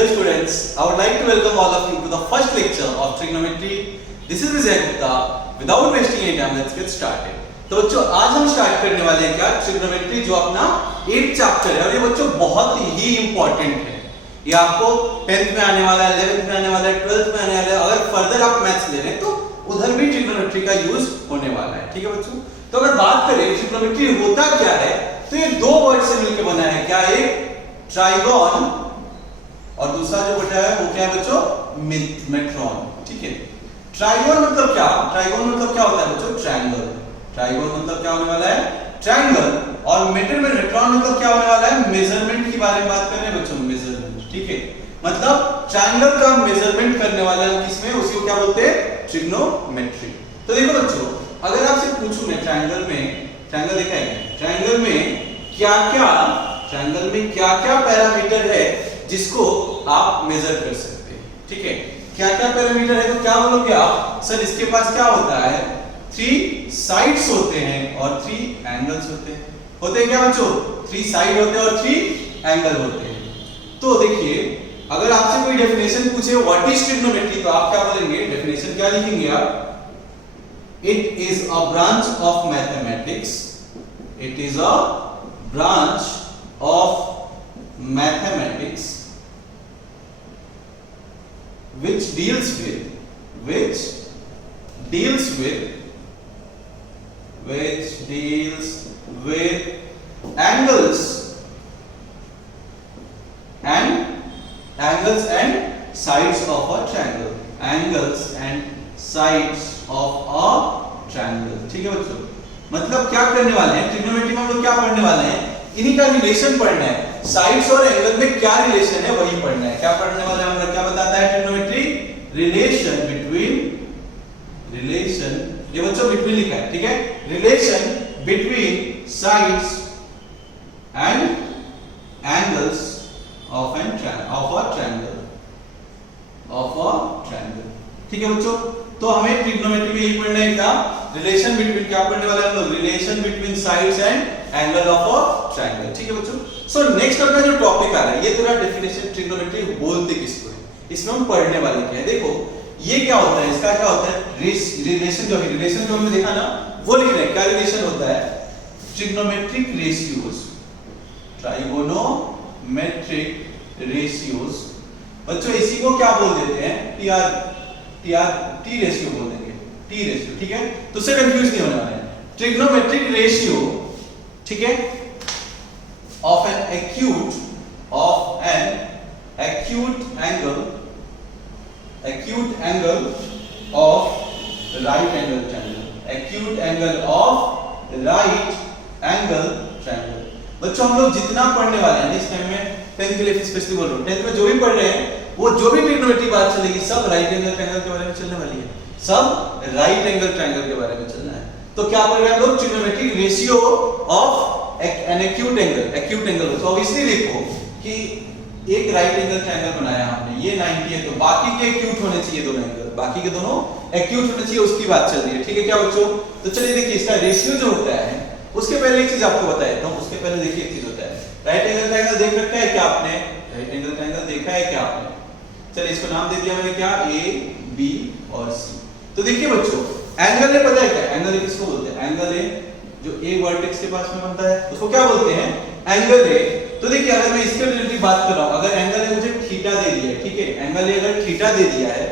Hello students, I would like to welcome all of you to the first lecture of trigonometry. This is Vijay Gupta. Without wasting any time, let's get started. तो बच्चों आज हम start करने वाले हैं क्या trigonometry, जो अपना 8th चैप्टर है और ये बच्चों बहुत ही इंपॉर्टेंट है। ये आपको 10th में आने वाला है, 11th में आने वाला है, 12th में आने वाला है। अगर फर्दर आप मैथ्स ले रहे हैं तो उधर भी ट्रिग्नोमेट्री का यूज होने वाला है। ठीक है बच्चों, तो अगर बात करें ट्रिग्नोमेट्री होता क्या है, तो ये दो वर्ड से मिलकर बना है। क्या, एक ट्राइगोन और दूसरा जो बचा है वो क्या है बच्चों, मेट्रॉन। ठीक है, ट्राइगोन मतलब क्या, ट्राइगोन मतलब क्या होता है बच्चों, ट्रायंगल। ट्राइगोन मतलब क्या होने वाला है, ट्रायंगल। और मेट्रॉन मतलब क्या होने वाला है, मेजरमेंट के बारे में बात कर रहे हैं बच्चों, मेजरमेंट। ठीक है, मतलब ट्रायंगल का मेजरमेंट करने वाला है किसमें, उसी को क्या बोलते हैं, ट्रिग्नोमेट्री। तो देखो बच्चों, अगर आपसे पूछूं मैं ट्रायंगल में, ट्रायंगल देखा है, ट्रायंगल में क्या क्या पैरामीटर है जिसको आप मेजर कर सकते हैं। ठीक है, क्या क्या पैरामीटर है, तो क्या बोलोगे आप, सर इसके पास क्या होता है, 3 साइड्स होते हैं और 3 एंगल्स होते हैं। होते हैं क्या बच्चों, 3 साइड होते हैं और 3 एंगल होते हैं। तो देखिए, अगर आपसे कोई डेफिनेशन पूछे व्हाट इज ट्रिग्नोमेट्री, तो आप क्या बोलेंगे, डेफिनेशन क्या लिखेंगे आप, it is a branch of mathematics, it is a branch of mathematics which deals with angles and sides of a triangle, angles and sides of a triangle। ठीक है बच्चों, मतलब क्या करने वाले हैं ट्रिग्नोमेट्री में हम लोग, क्या पढ़ने वाले हैं, इन्हीं का रिलेशन पढ़ना है। साइड्स और एंगल में क्या रिलेशन है वही पढ़ना है। क्या पढ़ने वाले हैं हम लोग, क्या बताता है ट्रिग्नोमेट्री, रिलेशन ये बच्चों बिटवीन लिखा है। ठीक है, relation between sides and angles of a triangle। ठीक है बच्चों, तो हमें ट्रिग्नोमेट्री में यही पढ़ना है, क्या रिलेशन बिटवीन, क्या पढ़ने वाले हम लोग, relation between sides and angle of a triangle. ठीक है बच्चों, सो नेक्स्ट अपना जो टॉपिक आ रहा है, ये तेरा डेफिनेशन ट्रिग्नोमेट्री बोलते किसको है, इसमें हम पढ़ने वाले क्या है। देखो ये क्या होता है, इसका क्या होता है, रिलेशन जो हमने देखा ना वो लिख रहे हैं। क्या रिलेशन होता है, ट्रिग्नोमेट्रिक रेशियोज, ट्राइगोनोमेट्रिक रेशियोज। बच्चों इसी को क्या बोल देते हैं, टी रेशियो बोल देंगे, टी रेशियो। ठीक है, तो उससे कंफ्यूज नहीं होने वाले हैं। ट्रिग्नोमेट्रिक रेशियो, ठीक है, of an acute angle of right angle triangle, acute angle of right angle triangle। बच्चों हम लोग जितना पढ़ने वाले हैं नेक्स्ट टाइम में, 10th के लिए स्पेशली बोल रहा हूं, 10th में जो भी पढ़ रहे हैं वो जो भी ट्रिग्नोमेट्री बात चलेगी सब राइट एंगल ट्रायंगल के बारे में चलने वाली है, सब राइट एंगल ट्रायंगल के बारे में चलना है। तो क्या पढ़ रहे हैं हम लोग, trigonometric ratio of an acute angle. तो ऑब्वियसली देखो कि एक राइट एंगल ट्रायंगल बनाया हमने, ये 90 है, तो बाकी के एक्यूट होने चाहिए दोनों एंगल, बाकी के दोनों एक्यूट होने चाहिए, उसकी बात चल रही है। ठीक है क्या बच्चों, तो चलिए देखिए इसका रेशियो जो होता है, उसके पहले एक चीज आपको बता देता हूं। उसके पहले देखिए एक चीज होता है, राइट एंगल ट्रायंगल देख रखा है क्या आपने, राइट एंगल ट्रायंगल देखा है क्या आपने, चलिए इसको नाम दे दिया मैंने, क्या, ए बी और सी। तो देखिए बच्चों, एंगल ए पता है क्या, एंगल ए किसको बोलते हैं, एंगल ए जो ए वर्टेक्स के पास में बनता है उसको क्या बोलते हैं, एंगल ए। तो देखिए अगर मैं इसके रिलेटेड बात कर रहा हूं, अगर एंगल ए मुझे थीटा दे दिया है, ठीक है, एंगल ए अगर थीटा दे दिया है,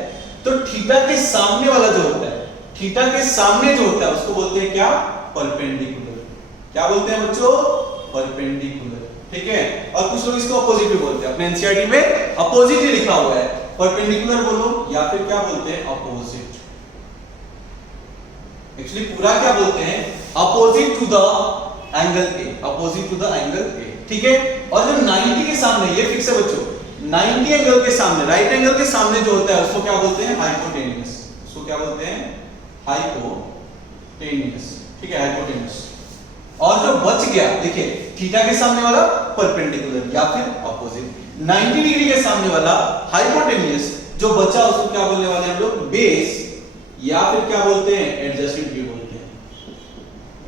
तो थीटा के सामने वाला जो होता है, थीटा के सामने जो होता है उसको बोलते हैं क्या, परपेंडिकुलर। क्या बोलते हैं बच्चों, परपेंडिकुलर। ठीक है, और कुछ लोग इसको अपोजिट भी बोलते हैं, अपने एनसीईआरटी में अपोजिट ही लिखा हुआ है, परपेंडिकुलर बोलो या फिर क्या बोलते हैं, अपोजिट। एक्चुअली पूरा क्या बोलते हैं, opposite to the angle A, opposite to the angle A. ठीक है, और जो 90 के सामने, ये फिक्स है बच्चों, 90 एंगल के सामने, राइट एंगल के सामने जो होता है उसको क्या बोलते हैं, हाइपोटेन्यूस। उसको क्या बोलते हैं, हाइपोटेन्यूस। ठीक है, हाइपोटेन्यूस। और जो बच गया, देखिए थीटा के सामने वाला परपेंडिकुलर या फिर अपोजिट, 90 डिग्री के सामने वाला हाइपोटेन्यूस, जो बचा उसको क्या बोलने वाले हैं हम लोग, बेस, या फिर क्या बोलते हैं, एडजेसेंट भी बोलते हैं।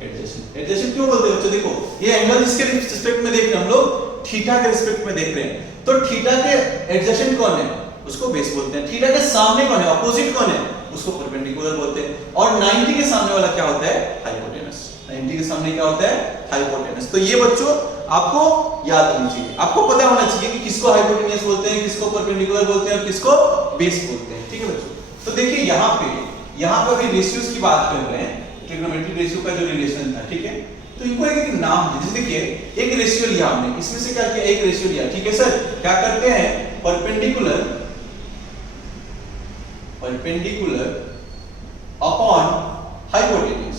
एडजेसेंट क्यों बोलते हैं बच्चों, देखो ये एंगल जिसके रिस्पेक्ट में देख रहे हैं हम लोग, थीटा के रिस्पेक्ट में देख रहे हैं, तो थीटा के एडजेसेंट कौन है, उसको बेस बोलते हैं। थीटा के सामने कौन है, ऑपोजिट कौन है, उसको परपेंडिकुलर बोलते हैं। और 90 के सामने वाला क्या होता है, हाइपोटेनस। 90 के सामने क्या होता है, हाइपोटेनस। तो ये बच्चों आपको याद होनी चाहिए, आपको पता होना चाहिए कि किसको हाइपोटेनस बोलते हैं, किसको परपेंडिकुलर बोलते हैं और किसको बेस बोलते हैं। ठीक है बच्चों, तो देखिए यहाँ पे अभी रेशियोज की बात कर रहे हैं, ट्रिग्नोमेट्रिक रेशियो का जो रिलेशन था, ठीक है। तो इनको एक नाम है, जैसे देखिए एक रेशियो लिया हमने, इसमें से क्या किया, एक रेशियो लिया, ठीक है सर। क्या करते हैं, परपेंडिकुलर अपॉन हाइपोटेनस,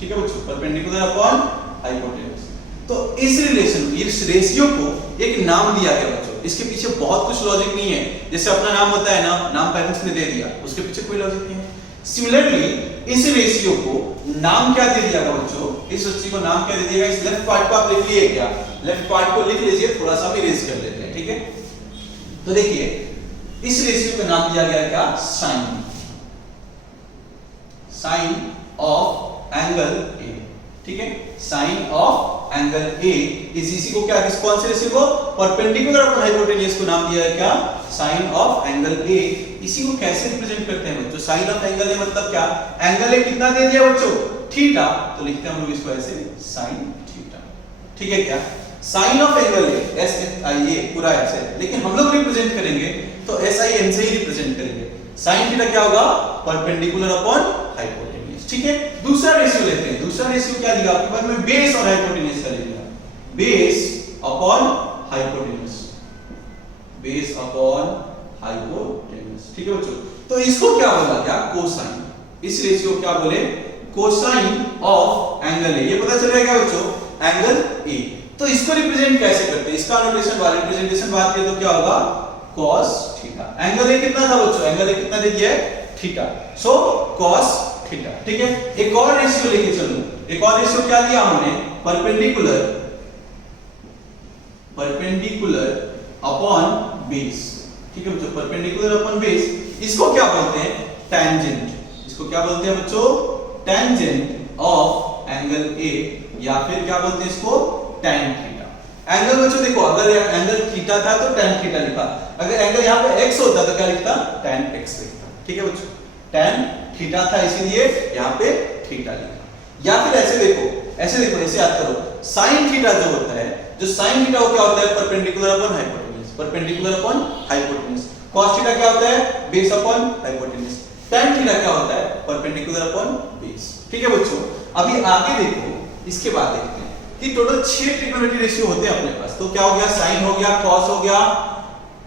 ठीक है बच्चों, परपेंडिकुलर अपॉन हाइपोटेनस। तो इस रिलेशन, इस रेशियो को एक नाम दिया गया बच्चों। इसके पीछे बहुत कुछ लॉजिक नहीं है, जैसे अपना नाम होता है ना, नाम पेरेंट्स ने दे दिया, उसके पीछे कोई लॉजिक नहीं है। सिमिलरली इस रेशियो को नाम क्या दे दिया गया बच्चों, इस रेशियो को नाम क्या दे दिया गया, इस लेफ्ट पार्ट को आप लिख लिए क्या, लेफ्ट पार्ट को लिख लीजिए, थोड़ा सा भी रेज कर लेते हैं, ठीक है। तो देखिए इस रेशियो का नाम दिया गया क्या, साइन ऑफ एंगल ए, ठीक है। साइन ऑफ एंगल ए इस इसी को क्या, कौन से रेशियो को, परपेंडिकुलर अपॉन हाइपोटेनस को नाम दिया है क्या, साइन ऑफ एंगल ए। इसी को कैसे रिप्रेजेंट करते हैं बच्चों, साइन ऑफ एंगल ए मतलब क्या, एंगल ए कितना दे दिया बच्चों, थीटा, तो लिखते हैं हम लोग इसको ऐसे, साइन थीटा, ठीक है क्या। Sine of angle A, S I A पूरा ऐसे, लेकिन हम लोग रिप्रेजेंट करेंगे तो एस आई एन से ही रिप्रेजेंट करेंगे। साइन थीटा क्या होगा, परपेंडिकुलर अपॉन हाइपोटेनस, ठीक है। दूसरा रेशियो लेते हैं, दूसरा रेशियो क्या दिया आपके पास में, बेस और हाइपोटेनस का दिया, base upon hypotenuse, base upon hypotenuse, ठीक है बच्चों। तो इसको क्या बोला, क्या कोसाइन, इस रेशियो को क्या बोले, कोसाइन ऑफ एंगल ए। ये पता चल गया बच्चों, एंगल ए। तो इसको रिप्रेजेंट कैसे करते हैं, इसका नोटेशन वाला रिप्रेजेंटेशन बात करें तो क्या होगा, cos थीटा। एंगल ए कितना था बच्चों, एंगल ए कितना दे दिया है, थीटा, सो cos थीटा, ठीक है। एक और रेशियो लेके चलो, एक और रेशियो क्या लिया हमने, परपेंडिकुलर अपॉन बेस, ठीक है बच्चों, परपेंडिकुलर अपॉन बेस। इसको क्या बोलते हैं, टेंजेंट, इसको क्या बोलते हैं बच्चों, टेंजेंट ऑफ एंगल ए, या फिर क्या बोलते हैं इसको, tan थीटा। एंगल बच्चों देखो, अगर एंगल थीटा था तो tan थीटा लिखा, अगर एंगल यहाँ पे x होता तो क्या लिखता, tan x लिखता, ठीक है बच्चों। tan थीटा था इसीलिए यहाँ पे थीटा लिखा। या फिर ऐसे देखो, ऐसे याद करो, sin थीटा जो होता है, जो sin थीटा वो क्या होता है, perpendicular upon hypotenuse, perpendicular upon hypotenuse. cos theta क्या होता है, base upon hypotenuse. tan theta क्या होता है, परपेंडिकुलर अपॉन बेस, ठीक है बच्चों। अभी आगे देखो, इसके बाद देखते हैं कि टोटल 6 ट्रिग्नोमेट्रिक रेशियो होते हैं अपने पास। तो क्या हो गया, साइन हो गया, कॉस हो गया,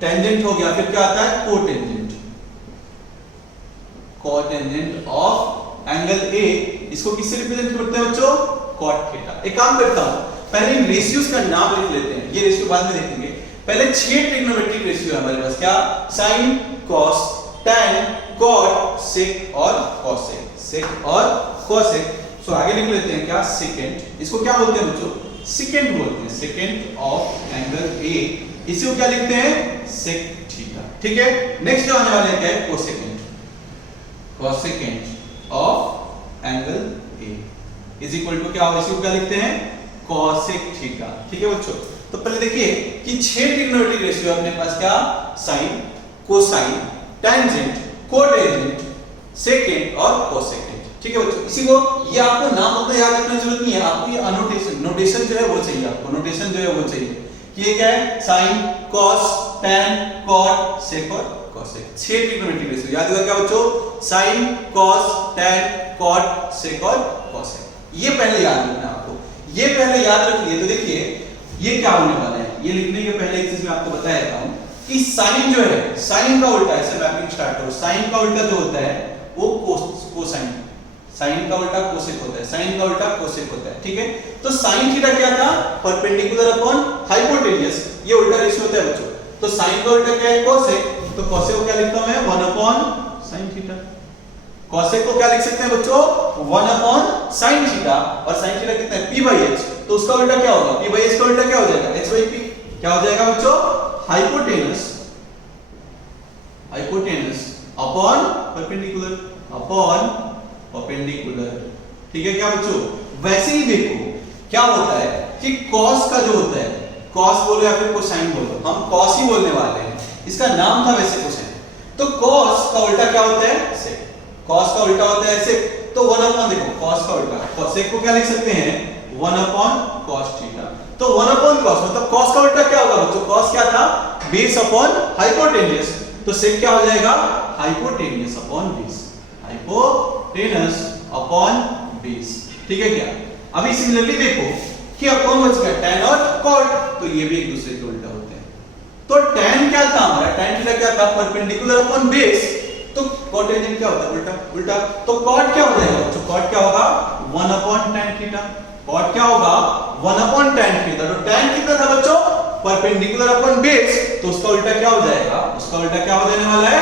टेंजेंट हो गया, फिर क्या आता है, कोटेंजेंट, कोटेंजेंट ऑफ एंगल ए। इसको किससे रिप्रेजेंट करते हैं बच्चों, cot थीटा। एक काम करता हूं, पहले इन रेशियोज का नाम लिख लेते हैं, ये रेशियो बाद में देखेंगे। पहले 6 ट्रिग्नोमेट्रिक रेशियो है हमारे पास, क्या, sine, cos, tan, cot, sec और cosec, sec और cosec। तो आगे लिख लेते हैं क्या, सेकेंड, इसको क्या बोलते हैं बच्चों, सेकेंड बोलते हैं, सेकेंड ऑफ एंगल ए। इसी को क्या लिखते हैं, सेक थीटा, ठीक है। नेक्स्ट जो आने वाला है क्या है, cosecant, cosecant of angle A is equal to क्या होगा, इसी को क्या लिखते हैं, कोसेक थीटा, ठीक है बच्चों। तो पहले देखिए कि 6 ट्रिग्नोमेट्रिक रेशियो अपने पास, क्या, sine, cosine, tangent, cotangent, secant और कोसेकेंड, ठीक है बच्चों। इसी को, ये आपको नाम उतना याद रखने की जरूरत नहीं है, आपको ये अनोटेशन, नोटेशन जो है वो चाहिए, आपको नोटेशन जो है वो चाहिए कि ये क्या है, साइन, कॉस, टैन, कॉट, सेक और कोसेक। 6 ट्रिग्नोमेट्रिक रेशियो याद होगा क्या बच्चों, साइन, कॉस, टैन, कॉट, सेक और कोसेक। ये पहले याद रखना आपको, ये पहले याद रख लिए। तो देखिए ये क्या होने वाला है, ये लिखने के पहले एक चीज मैं आपको बता देता हूं कि साइन जो है, साइन का उल्टा, ऐसे मैपिंग स्टार्ट करो, साइन का उल्टा जो होता है वो कोसाइन, साइन का उल्टा कोसेक होता है, साइन का उल्टा कोसेक होता है, ठीक है। तो साइन थीटा क्या था, परपेंडिकुलर अपॉन हाइपोटेनस, ये उल्टा रेशियो होता है बच्चों। तो साइन का उल्टा क्या है, कोसेक, तो कोसेक को क्या लिखता हूं मैं, 1 अपॉन साइन थीटा। कोसेक को क्या लिख सकते हैं बच्चों, 1 अपॉन साइन थीटा, और साइन थीटा कितना है, p by h, तो उसका उल्टा क्या होगा, p by h का उल्टा क्या हो जाएगा, h by p, क्या हो जाएगा बच्चों, hypotenuse, hypotenuse upon perpendicular, upon perpendicular, ठीक है क्या बच्चों। वैसे ही देखो क्या होता है कि cos का जो होता है, कॉस बोलो या फिर कोसाइन बोलो, हम कॉस ही बोलने वाले हैं, इसका नाम था वैसे कोसाइन। तो कॉस का उल्टा क्या होता है? सेक। कॉस का उल्टा होता है सेक। तो 1 अपॉन, देखो कॉस का उल्टा, सेक को क्या लिख सकते हैं? 1 अपॉन कॉस थीटा। तो 1 अपॉन कॉस मतलब कॉस का उल्टा क्या होगा बच्चों? कॉस क्या था? Base upon hypotenuse. तो सेक क्या हो जाएगा? Hypotenuse upon base. Hypotenuse upon base. ठीक है क्या? अभी सिमिलरली देखो कि अब कौन बच गया? tan और cot, तो ये भी एक दूसरे के उल्टा होते हैं। तो tan क्या था हमारा? tan थीटा क्या था? Perpendicular upon base. तो कोटेंजेंट क्या होता है? उल्टा। उल्टा। तो cot क्या हो जाएगा? तो cot क्या होगा? 1 अपॉन tan थीटा। cot क्या होगा? 1 अपॉन tan थीटा। तो tan कितना था बच्चों? परपेंडिकुलर अपॉन बेस, तो उसका उल्टा क्या हो जाएगा? उसका उल्टा क्या हो जाने वाला है?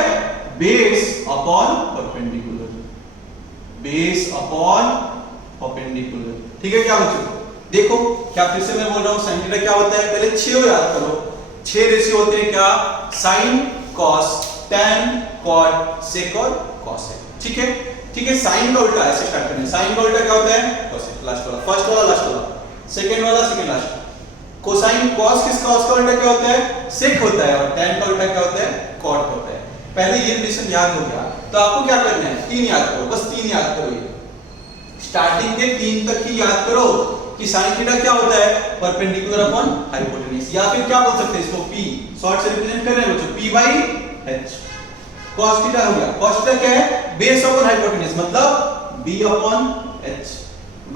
Base upon perpendicular. Base upon perpendicular. ठीक है क्या बच्चों? देखो क्या फिर से मैं बोल रहा हूं, sin थीटा क्या होता है? पहले 6 याद करो। 6 रेशियो होते हैं क्या? sin, cos, tan, cot, sec और cosec। ठीक है? ठीक है, sin का उल्टा ऐसे स्टार्ट करना है। sin का उल्टा क्या होता है? cosec। लास्ट वाला, फर्स्ट वाला लास्ट वाला, सेकंड वाला सेकंड लास्ट। कोसाइन cos किसका? उसका उल्टा क्या होता है? sec होता है। और tan का उल्टा क्या होता है? cot होता है। पहले ये रिलेशन याद हो गया तो आपको क्या करना है? 3 याद करो, बस 3 याद करो। ये स्टार्टिंग के 3 तक ही याद करो कि sin थीटा क्या होता है? परपेंडिकुलर अपॉन हाइपोटेन्यूस, या फिर क्या बोल सकते हैं इसको? p शॉर्ट से रिप्रेजेंट कर रहे हैं बच्चों, p by h। cos theta हो गया। cos थीटा क्या है? बेस अपॉन हाइपोटेन्यूस मतलब b अपॉन h।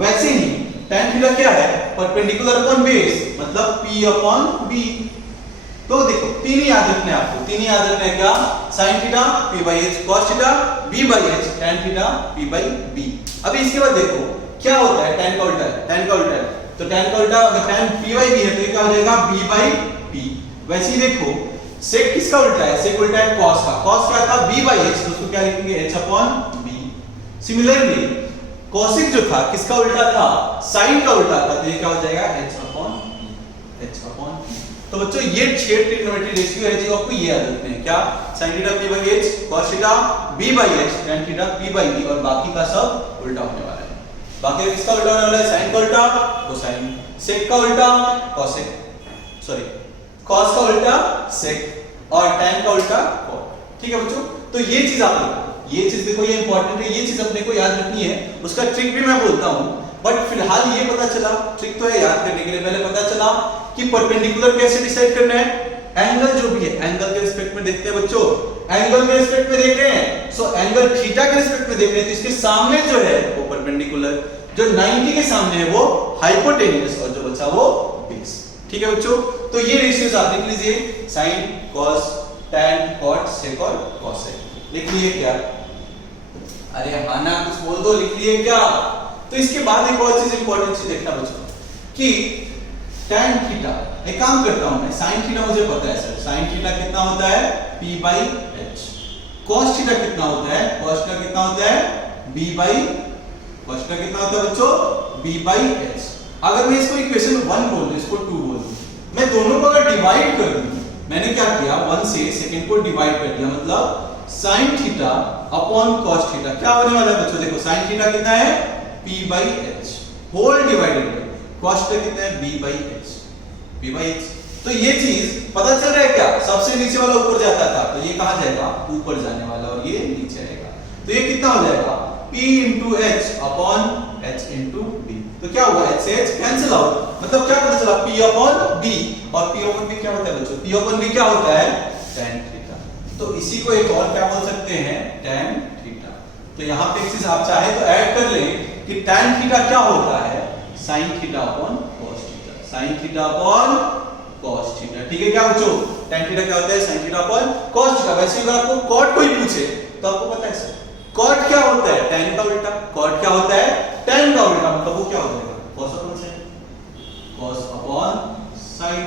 वैसे ही tan थीटा क्या है? परपेंडिकुलर अपॉन बेस मतलब p अपॉन b। तो देखो 3 ही याद रखने हैं आपको, 3 ही याद रखने हैं क्या? sin theta p by h, cos theta b by h, tan theta p by b। अभी इसके बाद देखो क्या होता है? tan का उल्टा है, tan का उल्टा है। तो tan का उल्टा अगर tan p बाई b है तो ये क्या हो जाएगा? b by p। वैसे ही देखो sec किसका उल्टा है? sec उल्टा है cos का। cos क्या था? b बाई h, तो उसको क्या लिखेंगे? h upon b। Similarly cosec जो था किसका उल्टा था? sin का उल्टा था, तो ये क्या हो जाएगा? h upon p। h upon p। तो बच्चों ये 6 ट्रिग्नोमेट्री रेशियो है जो आपको ये याद रखने हैं। क्या? sin theta p by h, cos theta b by h, tan theta p by b, और बाकी का सब उल्टा होने वाला है। बाकी किसका उल्टा होने वाला है? sin का उल्टा cosine, sec का उल्टा cosec, सॉरी cos का उल्टा sec और tan का उल्टा cot। ठीक है बच्चों? तो ये चीज आप लोग, ये चीज देखो ये इंपॉर्टेंट है, ये चीज अपने को याद रखनी है। उसका ट्रिक भी मैं बोलता हूं, बट फिलहाल ये पता चला, ट्रिक तो है याद करने के लिए, पहले पता चला कि परपेंडिकुलर कैसे डिसाइड करना है। एंगल जो भी है एंगल के रिस्पेक्ट में देखते हैं बच्चों, एंगल के रिस्पेक्ट में देख रहे हैं, सो एंगल थीटा के रिस्पेक्ट में देख रहे हैं, तो इसके सामने जो है वो परपेंडिकुलर, जो 90 के सामने है वो हाइपोटेन्यूस, और जो बचा वो बेस। ठीक है बच्चों? तो ये रेशियोज आप लिख लीजिए, sin, cos, tan, cot, sec और cosec। लिख लिए क्या? अरे हाँ ना, कुछ बोल दो, लिख लिए क्या? तो इसके बाद एक और चीज इंपॉर्टेंट चीज देखना बच्चों कि tan थीटा, एक काम करता हूं मैं, sin थीटा मुझे पता है सर, sin थीटा कितना होता है? p by h। cos theta कितना होता है? cos थीटा कितना होता है? b बाई, cos थीटा कितना होता है बच्चों? b by h। अगर मैं इसको इक्वेशन 1 बोल दूं, इसको 2 बोल दूं, मैं दोनों को अगर डिवाइड कर दूं, मैंने क्या किया? 1 से सेकंड को डिवाइड कर दिया, मतलब sin theta upon cos theta क्या होने वाला है बच्चों? देखो sin थीटा कितना है? p by h whole divided by cos theta कितना है? b by h, p by h। तो ये चीज पता चल रहा है क्या? सबसे नीचे वाला ऊपर जाता था, तो ये कहां जाएगा? ऊपर जाने वाला, और ये नीचे आएगा, तो ये कितना हो जाएगा? p into h upon h into b। तो क्या होगा? h से h कैंसिल आउट, मतलब क्या पता चला? p अपॉन b, और p अपॉन b क्या होता है बच्चों? p अपॉन b क्या होता है? tan theta. तो इसी को एक और क्या बोल सकते हैं? tan theta. तो यहां पे एक चीज आप चाहे तो ऐड कर लें कि tan थीटा क्या होता है? sin theta upon cos theta, sin theta upon cos theta. ठीक है क्या बच्चों? tan थीटा क्या होता है? sin theta upon cos theta. वैसे अगर आपको cot कोई पूछे तो आपको पता है सर cot क्या होता है? tan का उल्टा। cot क्या होता है? tan का उल्टा, मतलब वो क्या हो जाएगा? cos upon sin, cos upon sin।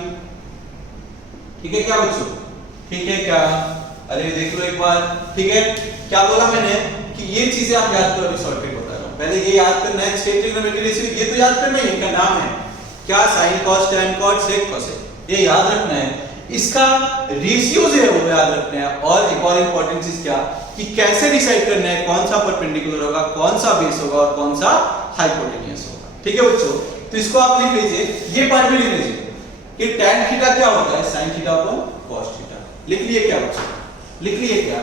ठीक है क्या बच्चों? ठीक है क्या? अरे देख लो एक बार, ठीक है? क्या बोला मैंने कि ये चीजें आप याद करो, अभी शॉर्टकट बता रहा हूं। पहले ये याद करना है, 6 ट्रिग्नोमेट्री रेशियो, ये तो याद करना ही, इनका नाम है क्या? sin, cos, tan, cot, sec, cosec, ये याद रखना है। इसका रेशियो जो है वो याद रखना है। और एक और इंपॉर्टेंट चीज क्या कि कैसे डिसाइड करना है कौन सा परपेंडिकुलर होगा, कौन सा बेस होगा और कौन सा हाइपोटेन्यूस होगा। ठीक है बच्चों? तो इसको आप लिख लीजिए, ये पार्ट में लिख लीजिए, कि tan थीटा क्या होता है sin theta upon cos theta. लिख लिए क्या बच्चों, लिख लिए क्या?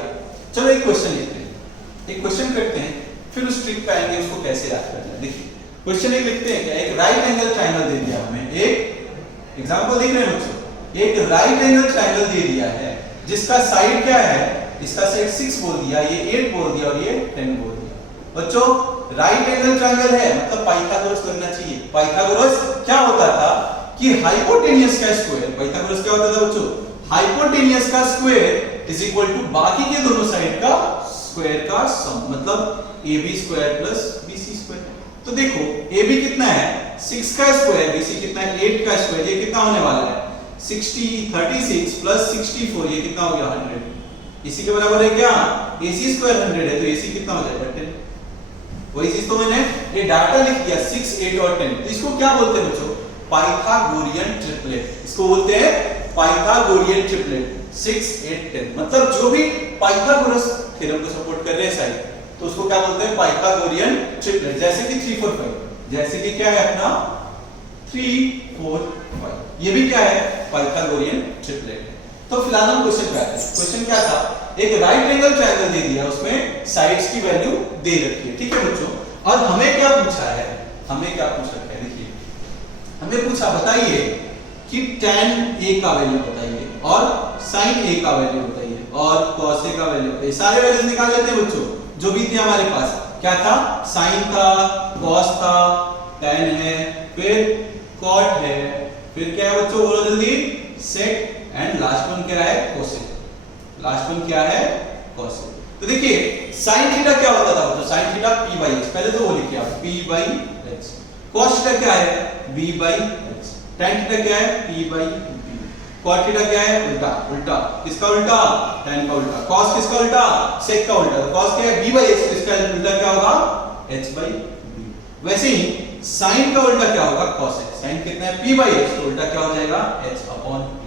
चलो एक क्वेश्चन लिखते हैं, एक क्वेश्चन करते हैं, फिर उस ट्रिक पे आएंगे उसको कैसे याद करना है। देखिए क्वेश्चन एक लिखते हैं क्या, एक राइट एंगल ट्रायंगल दे दिया हमें, एक एग्जांपल देख रहे हैं बच्चों, एक राइट एंगल ट्रायंगल दे दिया है जिसका साइड क्या है, इसका साइड 6 बोल दिया, ये 8 बोल दिया और ये 10 बोल दिया। बच्चों राइट एंगल ट्रायंगल है मतलब पाइथागोरस करना चाहिए। पाइथागोरस क्या होता था कि हाइपोटेनियस का स्क्वायर, पाइथागोरस क्या होता था बच्चों, हाइपोटेनियस का स्क्वायर इज इक्वल टू बाकी के दोनों साइड का स्क्वायर का सम, मतलब ab square plus bc square. तो देखो ab कितना है 6 का स्क्वायर, bc कितना है 8 का स्क्वायर, ये कितना होने वाला है 36 प्लस 64, ये कितना हो गया 100। इसी के बराबर है क्या, ac स्क्वायर 100 है तो ac कितना हो जाएगा 10। वही चीज तो मैंने ये डाटा लिख दिया 6, 8 और 10। तो इसको क्या बोलते हैं बच्चों, पाइथागोरियन ट्रिपलेट। इसको बोलते हैं पाइथागोरियन ट्रिपलेट 6, 8, 10। मतलब जो भी पाइथागोरस थ्योरम को सपोर्ट कर रहे हैं साइड, तो उसको क्या बोलते हैं पाइथागोरियन ट्रिपलेट। जैसे कि 3, 4, 5, जैसे कि क्या है अपना 3, 4, 5, ये भी क्या है पाइथागोरियन ट्रिपलेट। तो फिलहाल हम क्वेश्चन पे आते हैं। क्वेश्चन क्या था, एक राइट एंगल ट्रायंगल दे दिया, उसमें साइड्स की वैल्यू दे रखी है, ठीक है बच्चों। और हमें क्या पूछा है, हमें क्या पूछ रखा है, देखिए हमें पूछा बताइए कि tan a का वैल्यू बताइए और sin a का वैल्यू बताइए और cos a का वैल्यू बताइए। सारे वैल्यूज निकाल लेते हैं बच्चों जो भी थे हमारे पास। क्या था, sin था, cos था, tan है, फिर cot है, फिर क्या है बच्चों बोलो जल्दी, sec, एंड लास्ट वन क्या है cosec। लास्ट वन क्या है cosec। तो देखिए sin थीटा क्या होता था बच्चों, sin theta p by h, पहले तो वो लिखिए आप p by h। cos theta क्या है b by h। tan theta क्या है p by b। cot theta क्या है उल्टा, उल्टा किसका उल्टा, tan का उल्टा। cos किसका उल्टा, sec का उल्टा। तो cos क्या है b by h, तो इसका उल्टा क्या होगा h by b। वैसे ही sin का उल्टा क्या होगा cosec। sin कितना है p by h, तो उल्टा क्या हो जाएगा h upon p,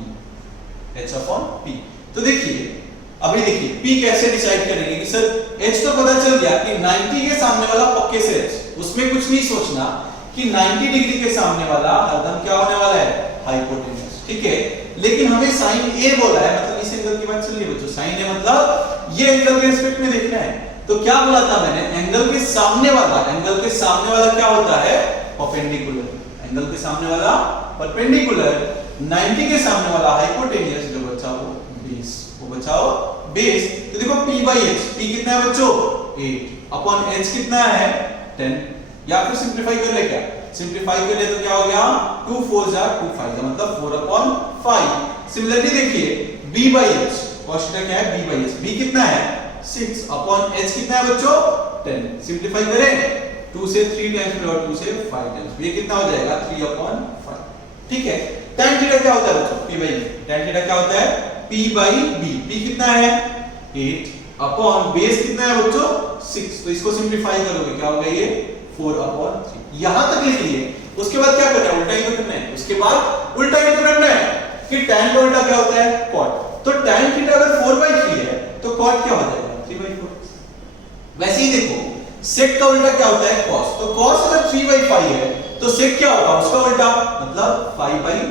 h upon p। तो देखिए अभी देखिए p कैसे डिसाइड करेंगे कि सर h तो पता चल गया कि 90 के सामने वाला पक्के से h, उसमें कुछ नहीं सोचना कि 90 डिग्री के सामने वाला हरदम क्या होने वाला है हाइपोटेन्यूज, ठीक है। लेकिन हमें sin a बोला है, मतलब इस एंगल की बात चल रही है बच्चों, sin a मतलब ये एंगल के रिस्पेक्ट में देखना है। तो क्या बोला था मैंने, एंगल के सामने वाला, एंगल के सामने वाला क्या होता है परपेंडिकुलर। एंगल के सामने वाला परपेंडिकुलर, 90 के सामने वाला हाइपोटेन्यूज, जो बचा वो बेस, वो बचाओ बेस। तो देखो p by h, p कितना है बच्चों 8 अपॉन h कितना है 10। या फिर सिंपलीफाई कर ले, क्या सिंपलीफाई कर ले तो क्या हो गया 2 4 जा 2 5 जा मतलब 4 अपॉन 5। सिमिलरली देखिए b by h, cos theta क्या है b by h, b कितना है 6 अपॉन h कितना है बच्चों 10। सिंपलीफाई करें 2 से 3 टाइम्स में और 2 से 5 टाइम्स, ये कितना हो जाएगा 3 अपॉन 5, ठीक है। tan थीटा क्या होता है बच्चों p by b, tan theta क्या होता है p by b। p कितना है 8 अपॉन बेस कितना है बच्चों 6, तो इसको सिंपलीफाई करोगे क्या होगा ये 4 अपॉन 3। यहां तक लिख लिए, उसके बाद क्या करना है उल्टा ही तो करना है। उसके बाद उल्टा ही तो करना है कि tan का उल्टा क्या होता है cot। तो tan थीटा अगर 4/3 है तो cot क्या हो जाएगा 3/4। वैसे ही देखो sec का उल्टा क्या होता है cos, तो cos अगर 3/5 है तो sec क्या होगा उसका उल्टा, मतलब 5/3।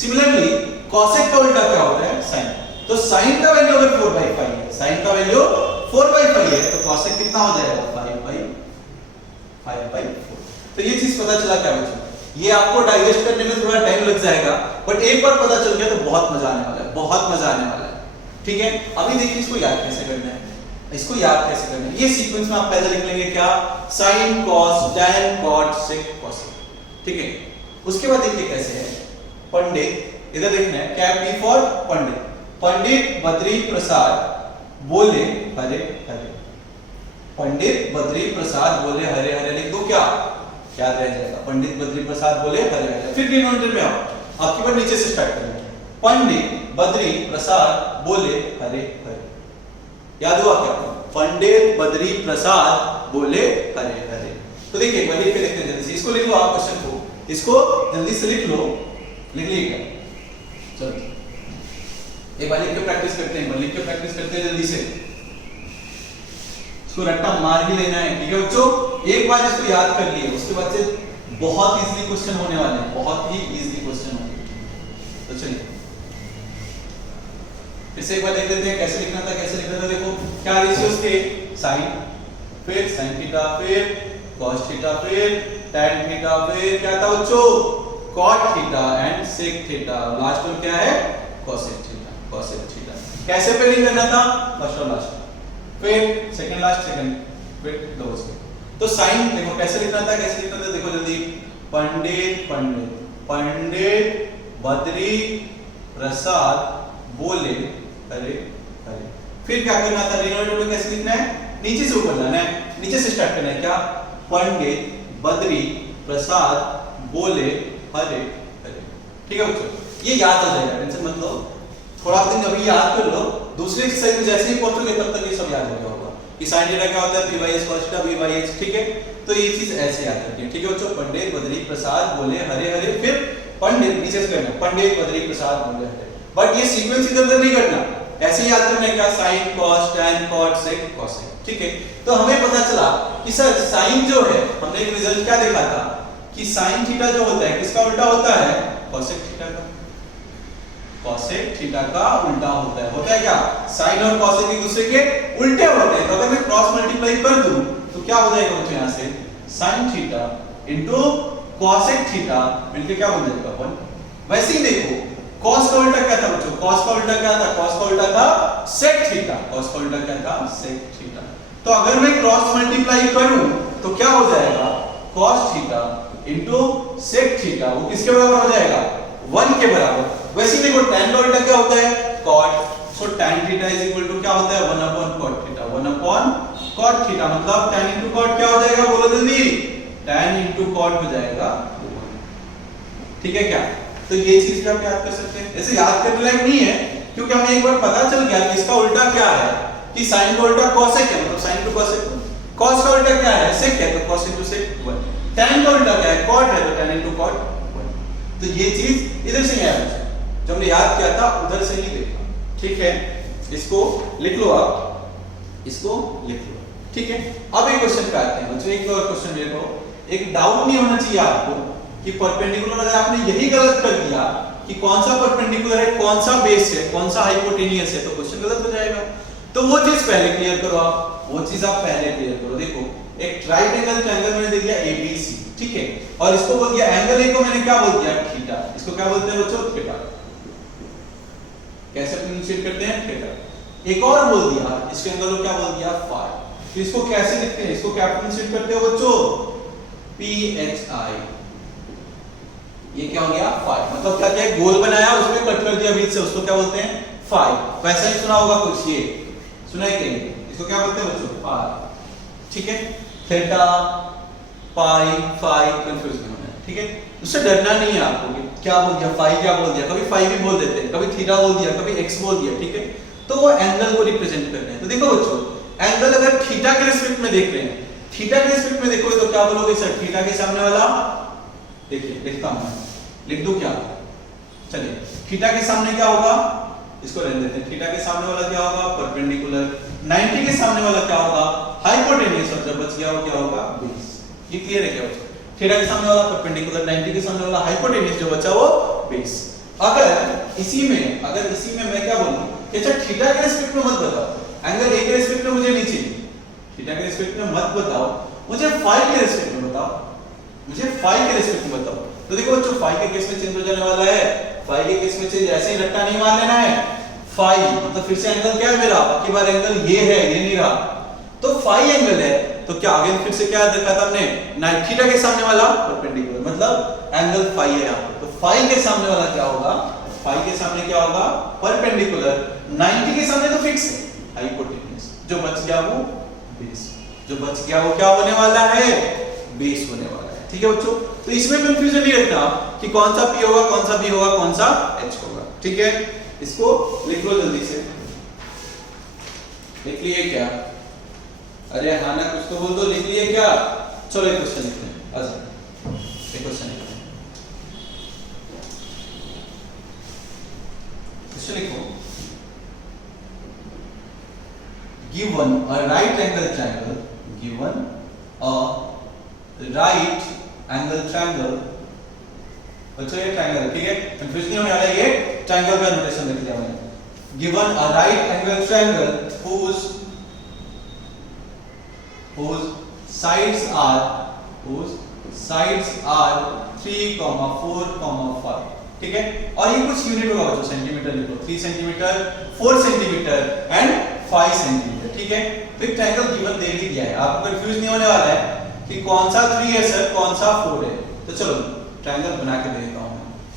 सिमिलरली cosec का उल्टा क्या होता है sin, तो sin का वैल्यू अगर 4/5 है, sin का वैल्यू 4/5 है तो cosec कितना हो जाएगा 5/4। तो ये चीज पता चला क्या बच्चों, ये आपको डाइजेस्ट करने में थोड़ा टाइम लग जाएगा, बट एक बार पता चल गया तो बहुत मजा आने वाला है, बहुत मजा आने वाला है, ठीक है। अभी देखिए इसको याद कैसे करना है, इसको याद कैसे करना है। ये सीक्वेंस में आप पहले लिख लेंगे क्या sin cos tan cot sec cosec, ठीक है। उसके बाद देखिए कैसे है पंडित, इधर देखना है क्या p फॉर पंडित। पंडित बद्री प्रसाद बोले हरे हरे, पंडित बद्री प्रसाद बोले हरे हरे लिख दो, क्या याद रह जाएगा पंडित बद्री प्रसाद बोले हरे हरे। फिर डिनोमिनेटर में आओ, आपकी बार नीचे से स्टार्ट करेंगे, पंडित बद्री प्रसाद बोले हरे हरे, याद हुआ क्या पंडित बद्री प्रसाद बोले हरे हरे। तो देखिए एक बार लिख के देखते हैं जल्दी से, इसको लिख लो आप क्वेश्चन को, इसको जल्दी से लिख लो, लिख लिए क्या, चलो एक बार लिख के प्रैक्टिस करते हैं, एक बार लिख के प्रैक्टिस करते हैं जल्दी से, इसको रट्टा मार ही लेना है, ठीक है बच्चों। एक बार इसको याद कर लिए उसके बाद से बहुत इजीली क्वेश्चन होने वाले हैं, बहुत ही इजीली क्वेश्चन होंगे। तो चलिए फिर से एक बार देख लेते हैं कैसे लिखना था, कैसे लिखना था। देखो क्या रेशियोज थे, साइन, फिर साइन थीटा, फिर cos थीटा, फिर tan थीटा, फिर क्या था बच्चों, cot theta and sec theta, last में क्या है cosec थीटा, cosec थीटा। कैसे पेयरिंग करना था, फर्स्ट और लास्ट, फिर सेकंड लास्ट सेकंड, फिर लोअर्स। तो साइन देखो कैसे लिखना था, कैसे लिखना था, देखो जल्दी, पंडित पंडित पंडित बद्री प्रसाद बोले हरे हरे। फिर क्या करना था, डिनोमिनेटर में कैसे लिखना है, नीचे से ऊपर जाना है, नीचे से स्टार्ट करना है। क्या, पंडित बद्री प्रसाद बोले हरे हरे। ठीक है बच्चों, ये याद हो जाएगा, टेंशन मत लो, थोड़ा दिन अभी याद कर लो, दूसरे एक्सरसाइज में जैसे ही पहुंचोगे तब तक ये सब याद हो गया होगा कि sin थीटा क्या होता है, p by s cos theta b by h। ठीक है, तो ये चीज ऐसे याद रखिए। ठीक है बच्चों, पंडित बद्री प्रसाद बोले हरे हरे, फिर पंडित नीचे से करना, पंडित बद्री प्रसाद बोले हरे। बट ये सीक्वेंस इधर उधर नहीं करना, ऐसे ही याद करना है। क्या, sin cos tan cot sec cosec। ठीक है, तो हमें पता चला कि सर साइन जो है, हमने एक रिजल्ट क्या देखा था कि sin थीटा जो होता है किसका उल्टा होता है, cosec थीटा का, cosec थीटा का उल्टा होता है क्या, sin और cosec एक दूसरे के उल्टे होते हैं। तो अगर मैं क्रॉस मल्टीप्लाई कर दूं तो क्या हो जाएगा बच्चों, यहां से sin theta into cosec theta मिलके क्या बन जाएगा 1। वैसे ही देखो cos का उल्टा क्या था बच्चों, cos का उल्टा क्या था, cos का उल्टा था sec थीटा, cos का उल्टा क्या था, sec थीटा। तो अगर मैं क्रॉस मल्टीप्लाई करूं तो क्या हो जाएगा, cos theta into sec theta, वो किसके बराबर हो जाएगा, 1 के बराबर। वैसे ही देखो tan का उल्टा क्या होता है, cot, so tan theta is equal to क्या होता है, 1 upon cot theta, 1 upon cot theta, मतलब tan इनटू cot क्या हो जाएगा, बोलो जल्दी, tan इनटू cot हो जाएगा 1। ठीक है क्या, तो ये चीज भी आप याद कर सकते हैं। ऐसे याद करने लायक नहीं है क्योंकि हमें एक बार पता चल गया कि इसका उल्टा क्या है, कि sin का उल्टा cosec है, मतलब sin टू cosec, cos का उल्टा क्या है, sec है, तो cos इनटू sec 1, tan का उल्टा क्या है, cot है, तो tan इनटू cot 1। तो ये चीज इधर से नहीं आया, जो हमने याद किया था उधर से ही देखा। ठीक है, इसको लिख लो आप, इसको लिख लो। ठीक है, अब एक क्वेश्चन पे आते हैं बच्चों, एक और क्वेश्चन देखो, एक डाउट नहीं होना चाहिए आपको कि परपेंडिकुलर अगर आपने यही गलत कर दिया कि कौन सा परपेंडिकुलर है, कौन सा बेस है, कौन सा हाइपोटेनियस है, तो क्वेश्चन गलत हो जाएगा। तो वो चीज पहले क्लियर करो आप, वो चीज आप पहले क्लियर करो। देखो एक राइट एंगल ट्रायंगल मैंने दे दिया ABC, ठीक है, और इसको बोल दिया एंगल ए को मैंने क्या बोल दिया, थीटा। इसको क्या बोलते हैं बच्चों, थीटा। कैसे प्रोनाउंसिएट करते हैं, थीटा। एक और बोल दिया, इसके एंगल को क्या बोल दिया, फाई। तो इसको कैसे लिखते हैं, इसको क्या प्रोनाउंसिएट करते हो बच्चों, PHI। ये क्या हो गया, फाई। मतलब क्या क्या गोल बनाया, उसमें कट कर दिया बीच से, उसको क्या बोलते हैं, फाई। वैसा ही सुना होगा कुछ, ये सुना है कि इसको क्या बोलते हैं बच्चों, फाई। ठीक है, थीटा, पाई, फाई, कंफ्यूज नहीं होना है। ठीक है, उससे डरना नहीं है आपको कि क्या बोल दिया, फाई क्या बोल दिया, कभी फाई भी बोल देते हैं, कभी थीटा बोल दिया, कभी एक्स बोल दिया। ठीक है, तो वो एंगल को रिप्रेजेंट करते हैं। तो देखो बच्चों, एंगल अगर थीटा के रिस्पेक्ट में देख रहे हैं, थीटा के रिस्पेक्ट में देखोगे तो क्या बोलोगे, सर थीटा के सामने वाला, देखिए लिखता हूं, लिख दूं क्या, चलिए थीटा के सामने क्या होगा, इसको रहने देते हैं। थीटा के सामने वाला क्या होगा, परपेंडिकुलर। 90 के सामने वाला क्या होगा, हाइपोटेन्यूज। और जब बच गया वो क्या होगा, बेस। ये क्लियर है क्या बच्चों, थीटा के सामने वाला परपेंडिकुलर, 90 के सामने वाला हाइपोटेन्यूज, जो बचा वो बेस। अगर इसी में मैं क्या बोलूं कि अच्छा थीटा के रिस्पेक्ट में मत बताओ, एंगल ए के रिस्पेक्ट में मुझे नहीं चाहिए, थीटा के रिस्पेक्ट में मत बताओ, मुझे फाई के रिस्पेक्ट में बताओ, मुझे फाई के रिस्पेक्ट में बताओ। तो देखो बच्चों, फाई के केस में चेंज हो जाने वाला है, फाई के केस में चेंज ऐसे ही रट्टा नहीं मार लेना है। फाई मतलब फिर से एंगल क्या है मेरा, बाकी बार एंगल ये है, ये नहीं रहा, तो फाई एंगल है। तो क्या आगे फिर से क्या देखा था हमने, थीटा के सामने वाला परपेंडिकुलर, मतलब एंगल फाई है यहाँ पे। तो फाई के सामने वाला क्या होगा, फाई के सामने क्या होगा, परपेंडिकुलर। 90 के सामने तो फिक्स है, हाइपोटेन्यूज। जो बच गया वो बेस, जो बच गया वो क्या होने वाला है, बेस होने वाला है। ठीक है बच्चों, तो इसमें कंफ्यूजन नहीं रखना कि कौन सा P होगा, कौन सा B होगा, कौन सा H होगा। ठीक है, इसको लिख लो जल्दी से, लिख लिए क्या, अरे हाँ ना कुछ तो बोल दो, लिख लिए क्या। चलो एक क्वेश्चन लिखते हैं, अच्छा एक क्वेश्चन लिखते हैं, क्वेश्चन लिखो। Given a right angle triangle, given a right angle triangle बच्चों ये ट्रायंगल, ठीक है, कंफ्यूज नहीं होने वाला, ये ट्रायंगल का नोटेशन लिख लिया मैंने। Given a right angle triangle whose sides are 3, 4, 5, ठीक है। और ये कुछ यूनिट होगा बच्चों, सेंटीमीटर लिखो, 3 सेंटीमीटर, 4 सेंटीमीटर एंड 5 सेंटीमीटर, ठीक है। फिर ट्रायंगल गिवन दे भी दिया है, आपको कंफ्यूज नहीं होने वाला है कि कौन सा 3 है सर, कौन सा 4 है। तो चलो ट्रायंगल बना के देता हूं।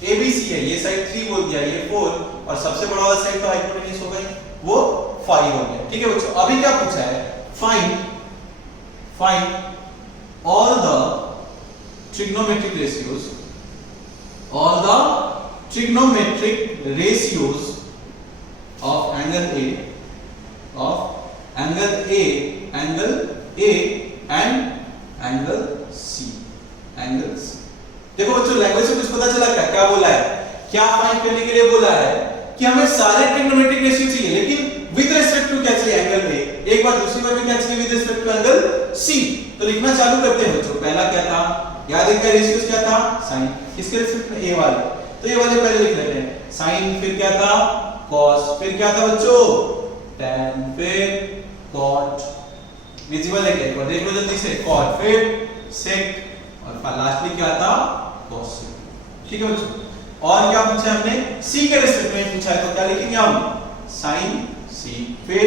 ABC है, ये साइड 3 बोल दिया, ये 4, और सबसे बड़ा वाला साइड तो हाइपोटेन्यूज होगा ही, वो 5 हो गया, ठीक है बच्चों। अभी क्या पूछा है, find all the trigonometric ratios of angle A, angle A and angle C, देखो बच्चों लैंग्वेज से कुछ पता चला क्या बोला है, क्या फाइंड करने के लिए बोला है कि हमें सारे ट्रिग्नोमेट्रिक रेशियो चाहिए, लेकिन विद रिस्पेक्ट टू क्या चाहिए, एंगल ए, एक बार दूसरी बार में क्या चाहिए, with respect to angle C. तो लिखना चालू करते हैं बच्चों। पहला क्या था, याद है क्या रेशियोस क्या था, साइन, किसके रिस्पेक्ट में, ए वाले, तो ये वाले पहले लिख लेते हैं, साइन, फिर क्या था कॉस, फिर क्या था बच्चों tan, फिर कॉट, विजिबल है क्या, एक बार देख लो जल्दी से, कॉट, फिर सेक, और लास्टली क्या था कॉस, ठीक है बच्चों। और क्या पूछा हमने, सी के रिस्पेक्ट में पूछा है, तो क्या लिखेंगे हम, साइन सी, फिर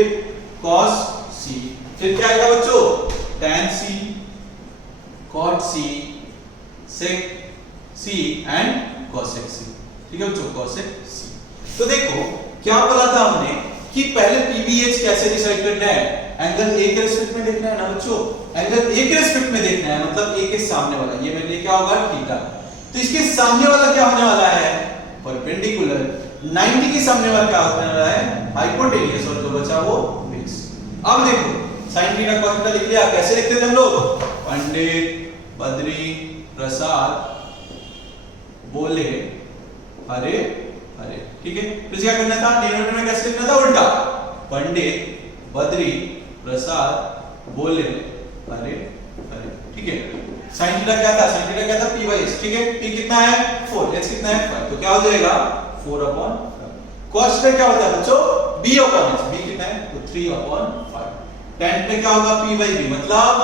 कॉस सी, फिर क्या आएगा बच्चों, tan C, cot C, sec C and cosec C, ठीक है बच्चों, cosec सी। तो देखो क्या बोला था हमने कि पहले PBH कैसे डिसाइड करना है, एंगल A के रिस्पेक्ट में देखना है ना बच्चों, एंगल A के रिस्पेक्ट में देखना है, मतलब A के सामने वाला, ये मेरे लिए क्या होगा, थीटा। तो इसके सामने वाला क्या होने वाला है, परपेंडिकुलर, 90 के सामने वाला क्या होने वाला है, हाइपोटेन्यूज, और जो बचा वो बेस। अब देखो sin थीटा cos थीटा लिख लिया, कैसे लिखते थे हम लोग, पंडित बद्री प्रसाद बोले हरे हरे, ठीक है। फिर क्या करना था, डिनोमिनेटर में कैसे लिखना था, उल्टा, पंडित बद्री प्रसाद बोले हरे हरे, ठीक है। sin थीटा क्या था, sin थीटा क्या था, p/s, ठीक है। p कितना है 4, h कितना है 5, तो क्या हो जाएगा 4/5। cos थीटा क्या होता है बच्चों, b/h, b कितना है तो 3/5। tan पे क्या होगा, p/b, मतलब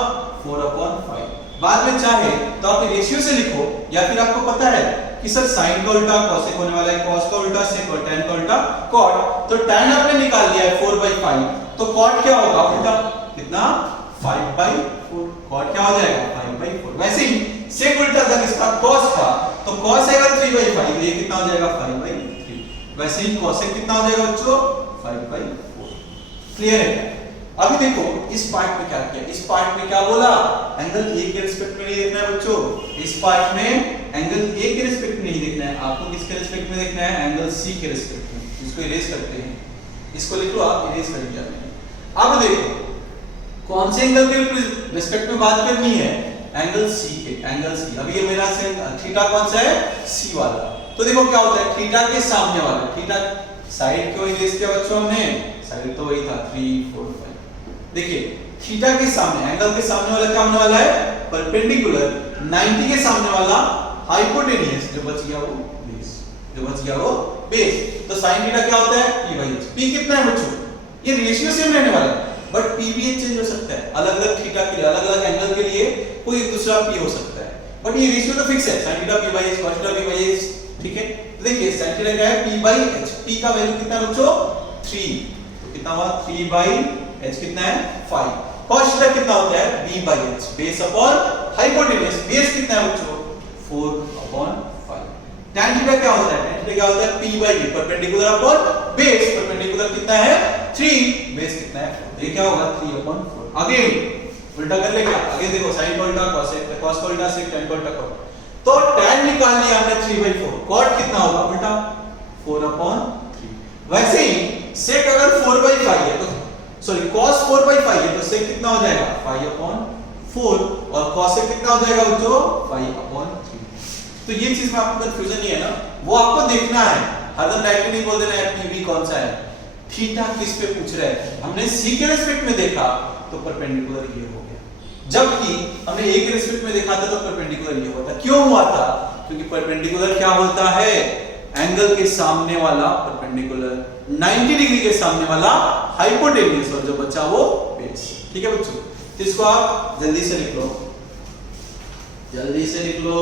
4/5। बाद में चाहे तो आप रेशियो से लिखो, या फिर आपको पता है कि सर sin का उल्टा cosec होने वाला है, cos का उल्टा sec और tan का उल्टा cot, तो tan आपने निकाल लिया है 4/5, तो cot क्या होगा उल्टा, कितना 5/4, cot क्या हो जाएगा 5/4। वैसे ही sec उल्टा था किसका, cos का, तो cos आएगा 3/5, ये कितना हो जाएगा 5/3। वैसे ही cosec कितना हो जाएगा बच्चों 5/4। क्लियर है। अभी देखो इस पार्ट में क्या किया, इस पार्ट में क्या बोला, एंगल ए के रिस्पेक्ट में नहीं देखना है बच्चों, इस पार्ट में एंगल ए के रिस्पेक्ट में नहीं देखना है, आपको किसके रिस्पेक्ट में देखना है, एंगल सी के रिस्पेक्ट में। इसको इरेज करते हैं, इसको लिख लो आप, इरेज कर दिया मैंने। अब देखो कौन से एंगल के रिस्पेक्ट में बात करनी है, एंगल सी के, एंगल सी। अब ये मेरा थीटा कौन सा है, सी वाला। तो देखो क्या होता है, थीटा के सामने वाला, थीटा साइड क्यों इरेज किया बच्चों हमने, साइड तो वही था 3 4 5। देखिए थीटा के सामने, एंगल के सामने वाला क्या होने वाला है, परपेंडिकुलर, 90 के सामने वाला हाइपोटेन्यूज, जो बच गया वो बेस, जो बच गया वो बेस। तो sin थीटा क्या होता है, p/h। p कितना है बच्चों, ये रेशियो सेम रहने वाला है, बट p/h चेंज हो सकता है, अलग-अलग थीटा के लिए, अलग-अलग एंगल के लिए कोई दूसरा p हो सकता है, बट ये रेशियो तो फिक्स है, sin theta p/h, cos theta p/h, ठीक है। तो देखिए sin थीटा क्या है, p/h, p का वैल्यू कितना है बच्चों 3, तो कितना हुआ 3/h, कितना है 5। cos थीटा कितना होता है b/h, base upon hypotenuse, base कितना है बच्चों 4/5। tan थीटा क्या होता है, tan थीटा क्या होता है p/b, perpendicular upon base, perpendicular कितना है 3, बेस कितना है 4, ये क्या होगा 3/4। अगेन उल्टा कर ले क्या, अगेन देखो sin का उल्टा cos, cos का उल्टा sec, tan का उल्टा cot, तो tan निकाल लिया हमने 3/4, cot कितना होगा उल्टा 4/3। वैसे ही sec अगर 4/5 है तो सॉरी cos 4/5 है तो sec कितना हो जाएगा 5/4, और cosec कितना हो जाएगा बच्चों 5/3। तो ये चीज में आपको कंफ्यूजन नहीं है ना, वो आपको देखना है, हरदम डायरेक्टली नहीं बोल देना है pb कौन सा है, थीटा किस पे पूछ रहा है। हमने c के रिस्पेक्ट में देखा तो परपेंडिकुलर ये हो गया, जबकि हमने a के रिस्पेक्ट में देखा था तो परपेंडिकुलर ये हुआ था। क्यों हुआ था, क्योंकि परपेंडिकुलर क्या होता है, एंगल के सामने वाला परपेंडिकुलर, 90 डिग्री के सामने वाला हाइपोटेन्यूज, और जो बचा वो बेस। ठीक है बच्चों, तो इसको आप जल्दी से लिख लो, जल्दी से लिख लो।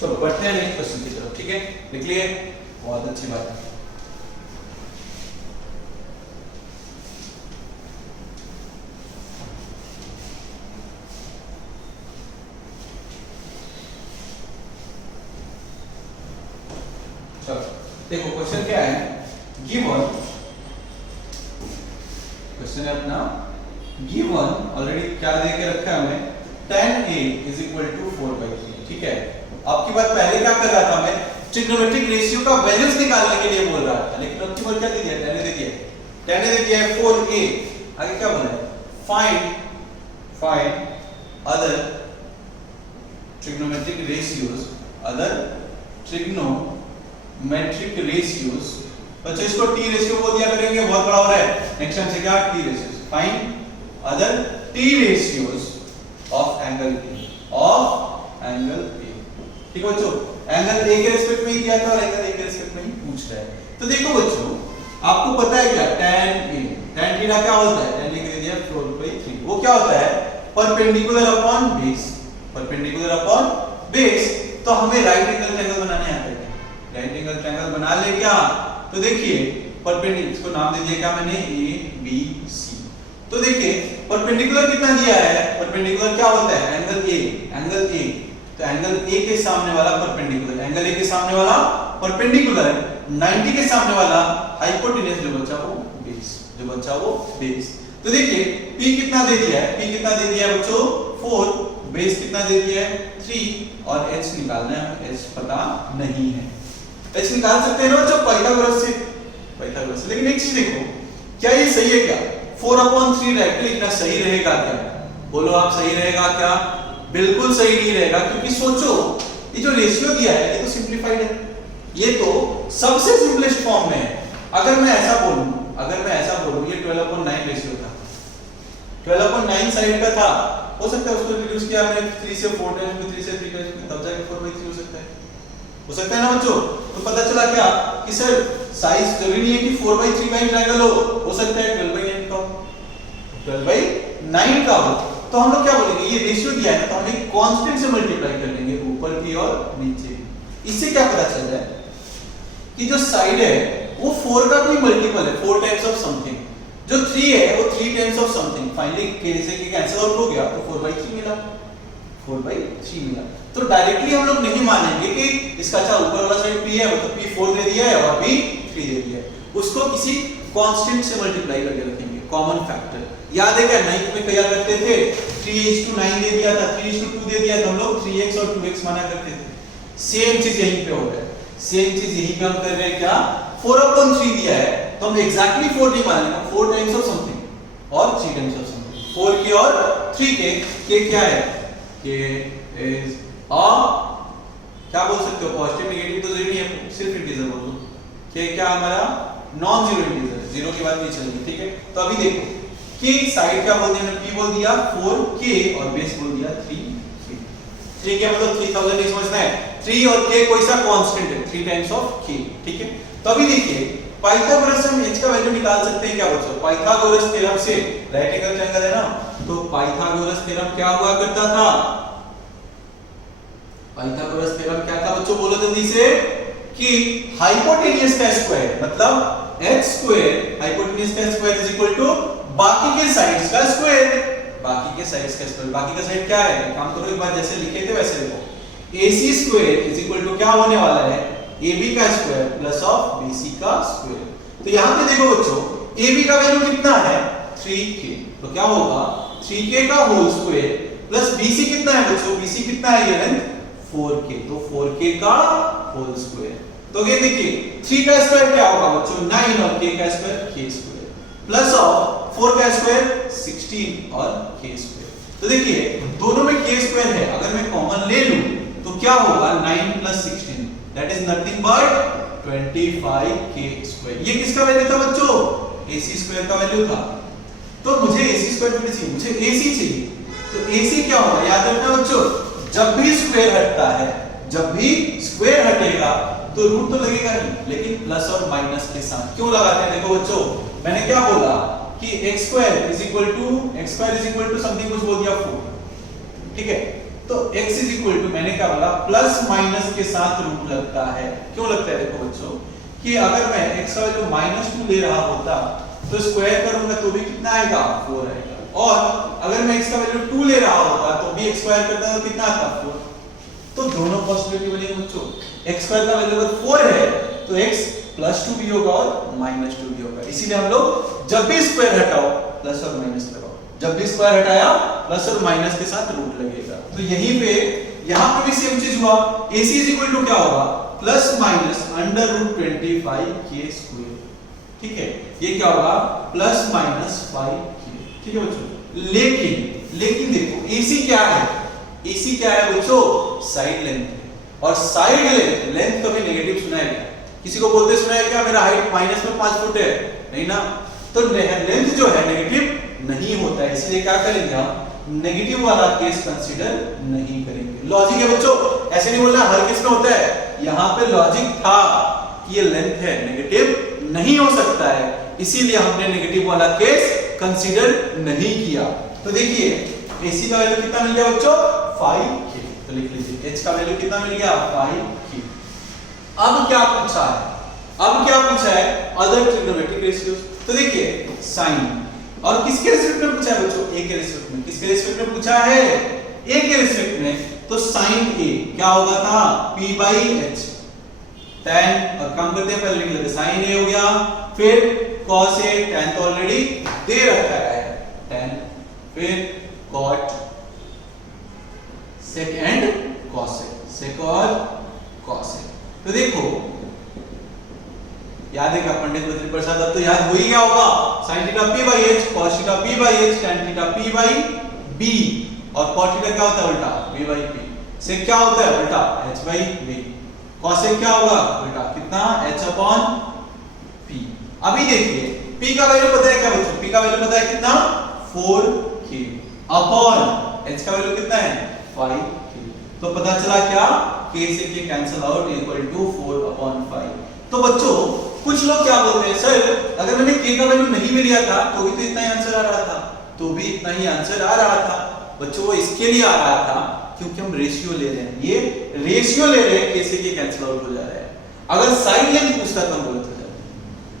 चलो बढ़ते हैं नेक्स्ट क्वेश्चन की तरफ। ठीक है, लिख लिए, बहुत अच्छी बात है। चलो देखो क्वेश्चन क्या है, गिवन क्वेश्चन है अपना, गिवन ऑलरेडी क्या दे के रखा है हमें, tan a is equal to 4/3। ठीक है, आपकी बात पहले क्या कर रहा था, मैं ट्रिग्नोमेट्रिक रेशियो का वैल्यूज निकालने के लिए बोल रहा था, लेकिन अब की बात क्या दे दिया, tan a दे दिया, tan a दे दिया है 4a। आगे क्या बोला है, find other trigonometric ratios, other trigonometric ratios. बच्चों इसको टी रेशियो बोल दिया करेंगे, बहुत बड़ा हो रहा है। नेक्स्ट टाइम से क्या, T ratios, find other T ratios of angle A, of angle A. ठीक है बच्चों, एंगल ए के रिस्पेक्ट में ही किया था और एंगल ए के रिस्पेक्ट में ही पूछ रहा है। तो देखो बच्चों, आपको पता है क्या, tan a, tan थीटा क्या होता है, tan a के दिया 4/3, वो क्या होता है, perpendicular upon base, perpendicular upon base. तो हमें राइट एंगल ट्रायंगल बनाने आता है, राइट एंगल ट्रायंगल बना ले क्या। तो देखिए परपेंडिकुलर, इसको नाम दे दिया क्या मैंने, ए बी सी। तो देखिए परपेंडिकुलर कितना दिया है, परपेंडिकुलर क्या होता है, एंगल ए, एंगल ए। तो एंगल ए के सामने वाला परपेंडिकुलर, एंगल ए के सामने वाला परपेंडिकुलर, 90 के सामने वाला हाइपोटेन्यूज, जो बचा वो बेस, जो बचा वो बेस। तो देखिए P कितना दे दिया है, P कितना दे दिया है बच्चों 4, बेस कितना दे दिया है 3, और H निकालना है, H पता नहीं है। H निकाल सकते हैं ना बच्चों पाइथागोरस से, पाइथागोरस से। लेकिन एक चीज देखो, क्या ये सही है क्या, 4/3 डायरेक्टली लिखना सही रहेगा क्या, बोलो आप सही रहेगा क्या, बिल्कुल सही नहीं रहेगा। क्योंकि सोचो ये जो रेशियो दिया है ये तो सिंपलीफाइड है, ये तो सबसे सिंपलेस्ट फॉर्म में है। अगर मैं ऐसा बोलूं, अगर मैं ऐसा बोलूं ये 12/9 रेशियो था, 12/9 साइड का था, हो सकता है उसको रिड्यूस किया हमने 3 से 4 टाइम्स, 3 से 3 टाइम्स, तब जाके 4/3 हो सकता है, हो सकता है ना बच्चों। तो पता चला क्या कि सर साइज जरूरी नहीं है कि 4/3 का ही ट्रायंगल हो सकता है 12/9 का, 12/9 का हो। तो हम लोग क्या बोलेंगे, ये रेशियो दिया है ना, तो हम एक कांस्टेंट से मल्टीप्लाई कर लेंगे, ऊपर की और नीचे। इससे क्या पता चल रहा है कि जो साइड है वो 4 का कोई मल्टीपल है, 4 टाइम्स ऑफ समथिंग, जो 3 है वो 3 टाइम्स ऑफ समथिंग। फाइनली कैसे के कैंसिल आउट हो गया, तो 4/3 मिला, 4/3 मिला। तो डायरेक्टली हम लोग नहीं मानेंगे कि इसका अच्छा ऊपर वाला साइड P है, मतलब P 4 दे दिया है और B 3 दे दिया है, उसको किसी कांस्टेंट से मल्टीप्लाई करके रखेंगे, कॉमन फैक्टर। याद है क्या 9th में क्या करते थे, 3:9 दे दिया था, 3:2 दे दिया था, हम लोग 3x और 2x माना करते थे। सेम चीज यहीं पे हो रहा है, सेम चीज यहीं पे हम कर रहे हैं क्या, 4/3 दिया है तो हम एग्जैक्टली 4 नहीं मानेंगे, 4 टाइम्स ऑफ समथिंग और 3 टाइम्स ऑफ समथिंग। 4 के और 3 के क्या है, के इज अ, क्या बोल सकते हो, पॉजिटिव नेगेटिव तो जरूरी है, सिर्फ इंटीजर बोल दो। के क्या हमारा नॉन जीरो इंटीजर, जीरो की बात नहीं चलेगी। ठीक है, तो अभी देखो कि साइड क्या बोल दिया, P बोल दिया 4k और बेस बोल दिया 3k। 3 क्या मतलब 3000 नहीं समझना है, 3 और k कोई सा कांस्टेंट है, 3 टाइम्स ऑफ k। ठीक है, तो अभी देखिए पाइथागोरस से हम h का वैल्यू निकाल सकते हैं क्या बच्चों, पाइथागोरस थ्योरम से, राइट एंगल ट्रायंगल है ना, तो पाइथागोरस थ्योरम क्या हुआ करता था, पाइथागोरस थ्योरम क्या था बच्चों, बोलो जल्दी से, कि हाइपोटेन्यूज का स्क्वायर मतलब h स्क्वायर, हाइपोटेन्यूज का स्क्वायर इज इक्वल टू बाकी के साइड्स का स्क्वायर, बाकी के साइड्स का स्क्वायर। बाकी का साइड क्या है, काम करो एक बार, जैसे लिखे थे वैसे लिखो, AC square is equal to क्या होने वाला है, AB का स्क्वायर प्लस ऑफ BC का स्क्वायर। तो यहां पे देखो बच्चों AB का वैल्यू कितना है 3k, तो क्या होगा 3k का होल स्क्वायर प्लस BC कितना है बच्चों, BC कितना है ये लेंथ 4k, तो 4k का होल स्क्वायर। तो ये देखिए 3 का स्क्वायर क्या होगा बच्चों 9 और k का square k square plus of 4 का स्क्वायर 16 और k स्क्वायर। तो देखिए दोनों में k स्क्वायर है, अगर मैं कॉमन ले लूं तो क्या होगा 9 plus 16 that is nothing but 25k square. ये किसका वैल्यू था बच्चों, AC स्क्वायर का वैल्यू था। तो मुझे AC स्क्वायर थोड़ी चाहिए, मुझे AC चाहिए। तो AC क्या होगा, याद रखना बच्चों, जब भी स्क्वायर हटता है, जब भी स्क्वायर हटेगा तो रूट तो लगेगा नहीं, लेकिन प्लस और माइनस के साथ। क्यों लगाते हैं, देखो बच्चों, मैंने क्या बोला कि x square is equal to something, कुछ बोल दिया 4, ठीक है। तो x इज इक्वल टू, मैंने क्या बोला, प्लस माइनस के साथ रूट लगता है। क्यों लगता है, देखो बच्चों कि अगर मैं x का वैल्यू -2 ले रहा होता तो स्क्वायर करूंगा तो भी कितना आएगा, 4 आएगा। और अगर मैं x का वैल्यू 2 ले रहा होता तो भी x स्क्वायर करता तो कितना आता, 4। तो दोनों पॉसिबिलिटी बनेगी बच्चों। x स्क्वायर का वैल्यू अगर 4 है तो x +2 भी होगा और -2 भी होगा। इसीलिए हम लोग जब भी स्क्वायर हटाओ प्लस और माइनस लगाओ, जब भी स्क्वायर हटाया प्लस और माइनस के साथ रूट लगेगा। तो यहीं पे यहां पे भी सेम चीज हुआ, AC इज इक्वल टू क्या होगा, प्लस माइनस √25k²। ठीक है, ये क्या होगा, प्लस माइनस 5k। ठीक है बच्चों, लेकिन देखो AC क्या है, AC क्या है बच्चों, साइड लेंथ है। और साइड लेंथ कभी नेगेटिव सुना है क्या, किसी को बोलते सुना है क्या, मेरा हाइट माइनस में 5 फुट है, नहीं ना। तो लेंथ जो है नेगेटिव नहीं होता है, इसलिए क्या करेंगे हम, नेगेटिव वाला केस कंसीडर नहीं करेंगे। लॉजिक है बच्चों, ऐसे नहीं बोलना हर केस में होता है, यहाँ पे लॉजिक था कि ये लेंथ है, नेगेटिव नहीं हो सकता है, इसीलिए हमने नेगेटिव वाला केस कंसीडर नहीं किया। तो देखिए AC का वैल्यू कितना मिल गया बच्चों, 5k। तो लिख लीजिए H का वैल्यू कितना मिल गया, 5k। अब क्या पूछा है, अदर ट्रिग्नोमेट्रिक रेशियोज। तो देखिए साइन, और किसके रिस्पेक्ट में पूछा है बच्चों, A के रिस्पेक्ट में। किसके रिस्पेक्ट में पूछा है, A के रिस्पेक्ट में। तो साइन A क्या होगा था, P/H tan, और काम करते हैं, पहले लिख लेते, साइन A हो गया, फिर cos A, tan तो ऑलरेडी दे रखा है tan, फिर cot sec and cosec, sec और cosec। तो देखो याद है क्या, पंडित बद्री प्रसाद, अब तो याद हो ही गया होगा, sin theta P/H, cos theta P/H, tan theta P/B, और cot थीटा क्या होता है, उल्टा V/P। sec क्या होता है, उल्टा H/V। cosec क्या होगा, उल्टा कितना, H/P। अभी देखिए P का वैल्यू पता है क्या बच्चों, P का वैल्यू पता है कितना, 4k, अपॉन H का वैल्यू कितना है, 5k। तो पता चला क्या, k से k cancel out equal to 4/5। तो बच्चों कुछ लोग क्या बोलते हैं, सर अगर मैंने k का वैल्यू नहीं भी लिया था तो भी तो इतना ही आंसर आ रहा था, बच्चों वो इसके लिए आ रहा था क्योंकि हम रेशियो ले रहे हैं, ये रेशियो ले रहे हैं, k से k कैंसिल आउट हो जा रहा है। अगर साइड लेंथ पूछता तो हम बोलते जाते।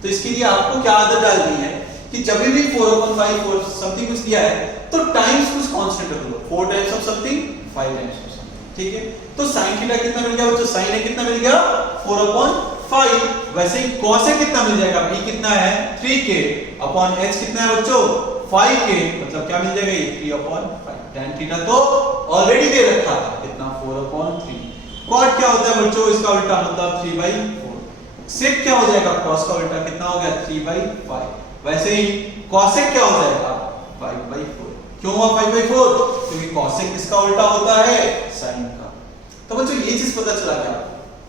तो इसके लिए आपको क्या आदत डालनी है कि जब भी 4/5 4 समथिंग कुछ दिया है तो टाइम्स कुछ कांस्टेंट रख लो, 4 times of something 5 times of something. ठीक है, तो sin थीटा कितना मिल गया बच्चों, sin A कितना मिल गया, 4/5। वैसे ही cos A कितना मिल जाएगा, B कितना है, 3k, अपॉन H कितना है बच्चों, 5k, मतलब क्या मिल जाएगा, ये 3/5। tan थीटा तो ऑलरेडी दे रखा था कितना, 4/3। cot क्या होता है बच्चों, इसका उल्टा मतलब 3/4। sec क्या हो जाएगा, cos का उल्टा कितना हो गया, 3/5। वैसे ही cosec क्या हो जाएगा, 5/4। क्यों हुआ 5/4, क्योंकि cosec किसका उल्टा होता है, sin का। तो बच्चों ये चीज पता चला क्या,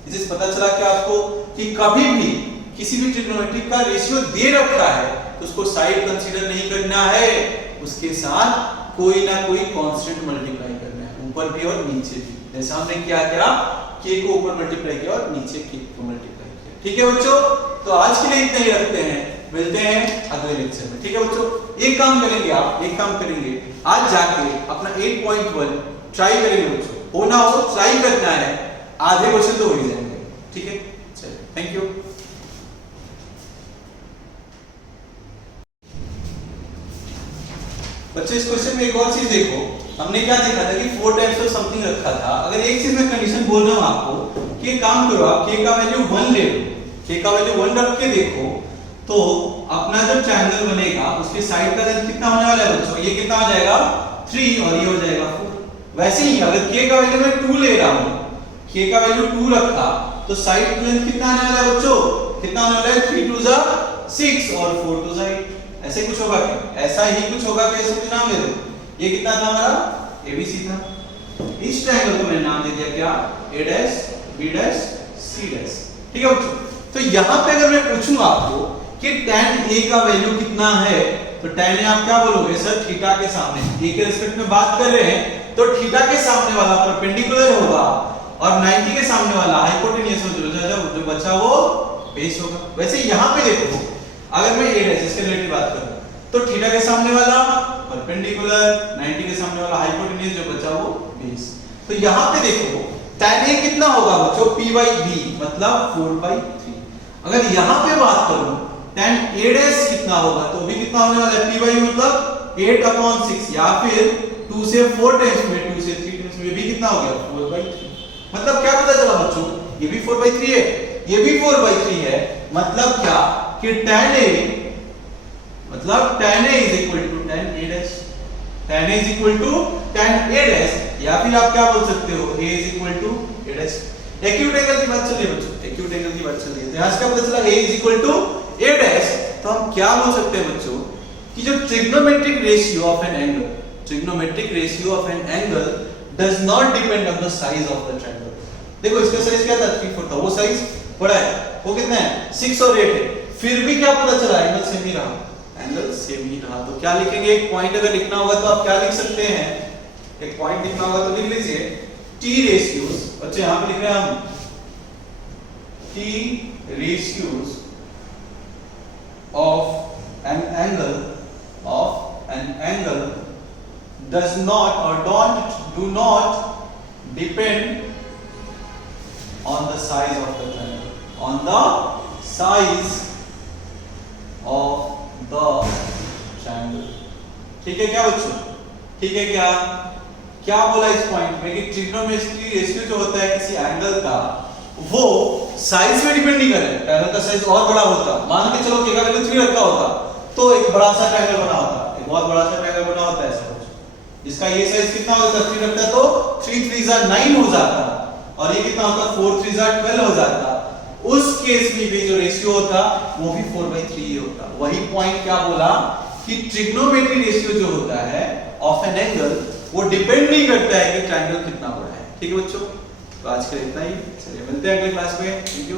ये चीज पता चला क्या आपको कि कभी भी किसी भी ट्रिग्नोमेट्रिक का रेशियो दे रखा है तो उसको साइड कंसीडर नहीं करना है, उसके साथ कोई ना कोई कांस्टेंट मल्टीप्लाई करना है, ऊपर भी और नीचे भी। जैसे हमने क्या k को ऊपर मल्टीप्लाई किया और नीचे k को मल्टीप्लाई किया। ठीक है बच्चों, तो आज के लिए इतना ही रखते हैं, मिलते हैं अगले लेक्चर में। ठीक है बच्चों, एक काम करेंगे, आज जाके अपना 8.1 ट्राई करेंगे बच्चों, होना हो ट्राई करना है, आधे क्वेश्चन तो हो ही जाएंगे। ठीक है, चलिए थैंक यू। बच्चों इस क्वेश्चन में एक और चीज देखो, हमने क्या देखा था कि 4 टाइम्स ऑफ समथिंग रखा था। अगर एक चीज में कंडीशन बोल रहा हूं आपको कि काम करो, आप k का वैल्यू 1 ले लो, k का वैल्यू 1 रख के देखो तो अपना जो ट्रायंगल बनेगा उसके साइड का लेंथ कितना होने वाला है बच्चों, ये कितना हो जाएगा 3 और ये हो जाएगा 4। वैसे ही अगर k का वैल्यू मैं 2 ले रहा हूं, k का वैल्यू 2 रखा तो साइड लेंथ कितना आने वाला है बच्चों, कितना होने वाला है, 3 2 6 और 4 2 8। ऐसे कुछ होगा क्या, ऐसा ही कुछ होगा, कैसे कुछ नाम दे दो। ये कितना था हमारा, ABC था। इस ट्रायंगल को मैंने नाम दे दिया क्या, A' B' C'। ठीक है बच्चों, तो यहां पे अगर मैं पूछूं आपको कि tan A का वैल्यू कितना है तो tan A आप क्या बोलोगे सर थीटा के सामने, A के रिस्पेक्ट में बात कर रहे हैं तो थीटा के सामने वाला परपेंडिकुलर होगा और 90 के सामने वाला हाइपोटेन्यूज जो बचा वो बेस होगा। वैसे यहाँ पे देखो अगर मैं a डैश इसके रिलेटेड बात करूं तो थीटा के सामने वाला परपेंडिकुलर, 90 के सामने वाला हाइपोटेन्यूज जो बचा वो बेस। तो यहाँ पे देखो tan A कितना होगा बच्चों p/b मतलब 4/3। अगर यहाँ पे बात करूं tan A डैश कितना होगा तो भी कितना होने वाला है p/b मतलब 8/6 या फिर 2 से 4 टाइम्स में 2 से 3 टाइम्स में भी कितना हो गया 4/3। मतलब क्या पता चला बच्चों ये भी 4/3 है ये भी 4/3 है। मतलब क्या कि tan A मतलब tan A is equal to tan A dash, tan A is equal to tan A dash या फिर आप क्या बोल सकते हो A is equal to A dash। Acute angle की बात चल रही है बच्चों, एक्यूट एंगल की बात चल रही है। तो यहां से क्या पता चला A is equal to A dash। तो हम क्या बोल सकते हैं बच्चों कि जो trigonometric ratio of an angle, trigonometric ratio of an angle does not depend on the size of the triangle. देखो इसका साइज क्या था 3 4 था, वो साइज बड़ा है, वो कितना है 6 और 8 है, फिर भी क्या पता चला एंगल सेम ही रहा, एंगल सेम ही रहा। तो क्या लिखेंगे एक पॉइंट अगर लिखना होगा तो आप क्या लिख सकते हैं, एक पॉइंट लिखना होगा तो लिख लीजिए T ratios। अच्छा यहां पे लिख रहे हैं हम T ratios of an angle does not or do not depend on the size of the triangle, on the size of the triangle। ठीक है क्या बच्चों, ठीक है क्या, क्या बोला इस पॉइंट में कि ट्रिग्नोमेट्रिक रेशियो जो होता है किसी एंगल का वो साइज पे डिपेंड नहीं करे। ट्रायंगल का साइज और बड़ा होता, मान के चलो k का वैल्यू 3 रखा होता तो एक बड़ा सा ट्रायंगल बना होता, एक बहुत बड़ा सा ट्रायंगल बना होता है ऐसा कुछ। इसका ये साइज कितना होता है 3 रखता है तो 3 3 9 हो जाता और ये कितना होता 4 3 12 हो जाता। उस केस में भी जो रेशियो होता वो भी 4/3 होता। वही पॉइंट क्या बोला कि ट्रिग्नोमेट्रिक रेशियो जो होता है ऑफ एन एंगल वो डिपेंड नहीं करता है कि ट्रायंगल कितना बड़ा है। ठीक है बच्चों, तो आज के लिए इतना ही, चलिए मिलते हैं अगले क्लास में। Thank you.